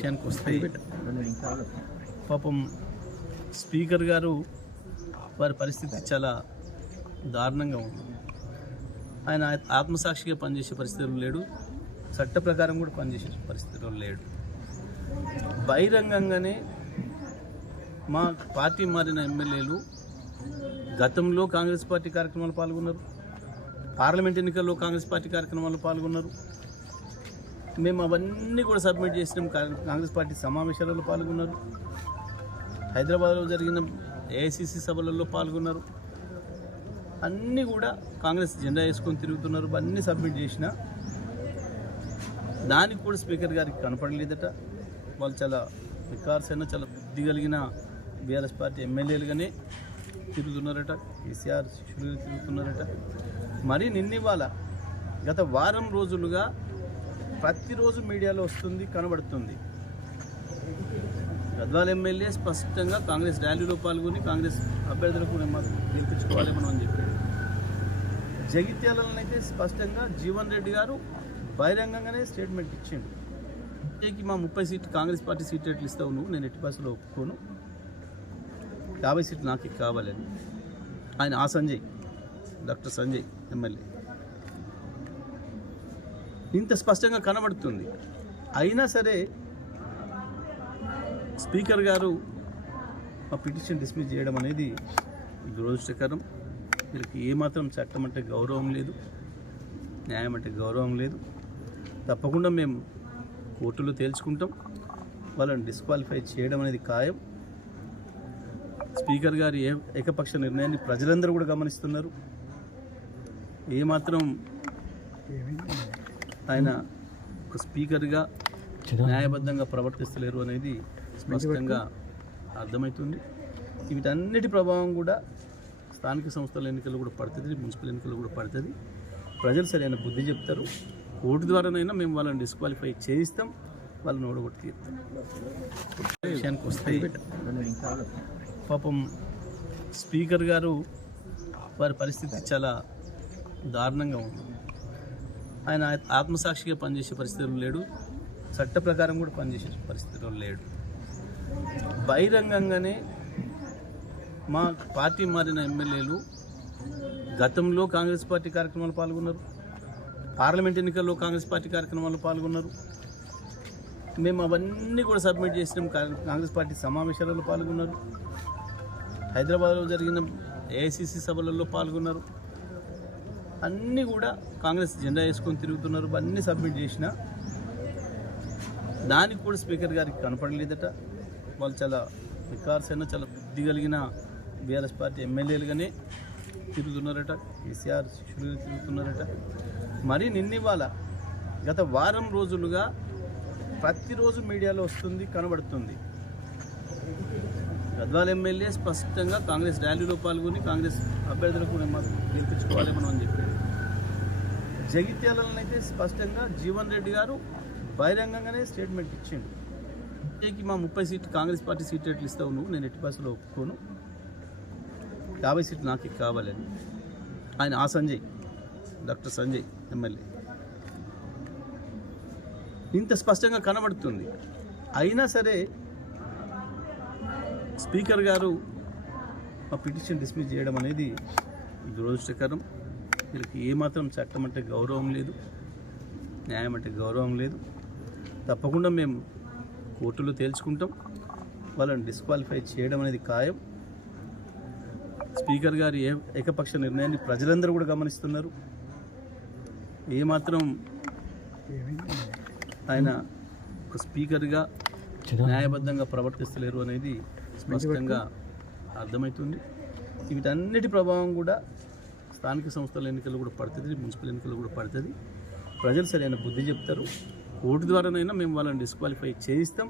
విషయానికి వస్తే పాపం స్పీకర్ గారు వారి పరిస్థితి చాలా దారుణంగా ఉంది. ఆయన ఆత్మసాక్షిగా పనిచేసే పరిస్థితులు లేడు, చట్ట ప్రకారం కూడా పనిచేసే పరిస్థితుల్లో లేడు. బహిరంగంగానే మా పార్టీ మారిన ఎమ్మెల్యేలు గతంలో కాంగ్రెస్ పార్టీ కార్యక్రమాలు పాల్గొన్నారు, పార్లమెంట్ ఎన్నికల్లో కాంగ్రెస్ పార్టీ కార్యక్రమాల్లో పాల్గొన్నారు. మేము అవన్నీ కూడా సబ్మిట్ చేసినాం. కాంగ్రెస్ పార్టీ సమావేశాలలో పాల్గొన్నారు, హైదరాబాద్లో జరిగిన ఏఐసిసి సభలలో పాల్గొన్నారు. అన్నీ కూడా కాంగ్రెస్ జెండా వేసుకొని తిరుగుతున్నారు. అన్నీ సబ్మిట్ చేసిన దానికి కూడా స్పీకర్ గారికి కనపడలేదట. వాళ్ళు చాలా వికార్సైన చాలా బుద్ధి కలిగిన బీఆర్ఎస్ పార్టీ ఎమ్మెల్యేలుగానే తిరుగుతున్నారట, కేసీఆర్ శిష్యులుగా తిరుగుతున్నారట. మరి నిన్నివాళ గత వారం రోజులుగా ప్రతిరోజు మీడియాలో వస్తుంది, కనబడుతుంది. గద్వాల ఎమ్మెల్యే స్పష్టంగా కాంగ్రెస్ ర్యాలీలో పాల్గొని కాంగ్రెస్ అభ్యర్థులకు గెలిపించుకోవాలి మనం అని చెప్పాడు. జగిత్యాలనైతే స్పష్టంగా జీవన్ రెడ్డి గారు బహిరంగంగానే స్టేట్మెంట్ ఇచ్చిండు. మా 30 సీట్లు కాంగ్రెస్ పార్టీ సీట్ ఎట్లు ఇస్తావు నువ్వు, నేను ఎట్టి బస్సులో ఒప్పుకోను, 50 సీట్లు నాకు కావాలని. ఆయన సంజయ్, డాక్టర్ సంజయ్ ఎమ్మెల్యే ఇంత స్పష్టంగా కనబడుతుంది. అయినా సరే స్పీకర్ గారు ఆ పిటిషన్ డిస్మిస్ చేయడం అనేది దురదృష్టకరం. వీళ్ళకి ఏమాత్రం చట్టం అంటే గౌరవం లేదు, న్యాయం అంటే గౌరవం లేదు. తప్పకుండా మేము కోర్టులో తేల్చుకుంటాం. వాళ్ళని డిస్క్వాలిఫై చేయడం అనేది ఖాయం. స్పీకర్ గారి ఏకపక్ష నిర్ణయాన్ని ప్రజలందరూ కూడా గమనిస్తున్నారు. ఏమాత్రం ఆయన ఒక స్పీకర్గా న్యాయబద్ధంగా ప్రవర్తిస్తలేరు అనేది స్పష్టంగా అర్థమవుతుంది. వీటన్నిటి ప్రభావం కూడా స్థానిక సంస్థల ఎన్నికలు కూడా పడుతుంది, మున్సిపల్ ఎన్నికలు కూడా పడుతుంది. ప్రజలు సరైన బుద్ధి చెప్తారు. కోర్టు ద్వారానైనా మేము వాళ్ళని డిస్క్వాలిఫై చేయిస్తాం, వాళ్ళని ఓడగొట్టి తీరుతాం. విషయానికి వస్తే పాపం స్పీకర్ గారు వారి పరిస్థితి చాలా దారుణంగా ఉంది. ఆయన ఆత్మసాక్షిగా పనిచేసే పరిస్థితులు లేడు, చట్ట ప్రకారం కూడా పనిచేసే పరిస్థితుల్లో లేడు. బహిరంగంగానే మా పార్టీ మారిన ఎమ్మెల్యేలు గతంలో కాంగ్రెస్ పార్టీ కార్యక్రమాలు పాల్గొన్నారు, పార్లమెంట్ ఎన్నికల్లో కాంగ్రెస్ పార్టీ కార్యక్రమాల్లో పాల్గొన్నారు. మేము అవన్నీ కూడా సబ్మిట్ చేసినాం. కాంగ్రెస్ పార్టీ సమావేశాలలో పాల్గొన్నారు, హైదరాబాద్లో జరిగిన ఏఐసిసి సభలలో పాల్గొన్నారు. అన్నీ కూడా కాంగ్రెస్ జెండా వేసుకొని తిరుగుతున్నారు. అన్నీ సబ్మిట్ చేసిన దానికి కూడా స్పీకర్ గారికి కనపడలేదట. వాళ్ళు చాలా వికార్సైన చాలా బుద్ధి కలిగిన బీఆర్ఎస్ పార్టీ ఎమ్మెల్యేలుగానే తిరుగుతున్నారట, కేసీఆర్ శిష్యులుగా తిరుగుతున్నారట. మరి నిన్నివాళ గత వారం రోజులుగా ప్రతిరోజు మీడియాలో వస్తుంది, కనబడుతుంది. గద్వాల ఎమ్మెల్యే స్పష్టంగా కాంగ్రెస్ ర్యాలీలో పాల్గొని కాంగ్రెస్ అభ్యర్థులకు గెలిపించుకోవాలి మనం అని చెప్పాడు. జగిత్యాలనైతే స్పష్టంగా జీవన్ రెడ్డి గారు బహిరంగంగానే స్టేట్మెంట్ ఇచ్చిండు. మా 30 సీట్లు కాంగ్రెస్ పార్టీ సీట్ ఎట్లు ఇస్తావు నువ్వు, నేను ఎట్టి బస్సులో ఒప్పుకోను, 50 సీట్లు నాకు కావాలని. ఆయన సంజయ్, డాక్టర్ సంజయ్ ఎమ్మెల్యే ఇంత స్పష్టంగా కనబడుతుంది. అయినా సరే స్పీకర్ గారు ఆ పిటిషన్ డిస్మిస్ చేయడం అనేది దురదృష్టకరం. వీళ్ళకి ఏమాత్రం చట్టం అంటే గౌరవం లేదు, న్యాయం అంటే గౌరవం లేదు. తప్పకుండా మేము కోర్టులో తేల్చుకుంటాం. వాళ్ళని డిస్క్వాలిఫై చేయడం అనేది ఖాయం. స్పీకర్ గారి ఏకపక్ష నిర్ణయాన్ని ప్రజలందరూ కూడా గమనిస్తున్నారు. ఏమాత్రం ఆయన ఒక స్పీకర్గా న్యాయబద్ధంగా ప్రవర్తిస్తలేరు అనేది స్పష్టంగా అర్థమవుతుంది. వీటన్నిటి ప్రభావం కూడా స్థానిక సంస్థల ఎన్నికలు కూడా పడుతుంది, మున్సిపల్ ఎన్నికలు కూడా పడుతుంది. ప్రజలు సరైన బుద్ధి చెప్తారు. కోర్టు ద్వారానైనా మేము వాళ్ళని డిస్క్వాలిఫై చేయిస్తాం,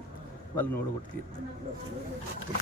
వాళ్ళని ఓడగొట్టి తీరుతాం.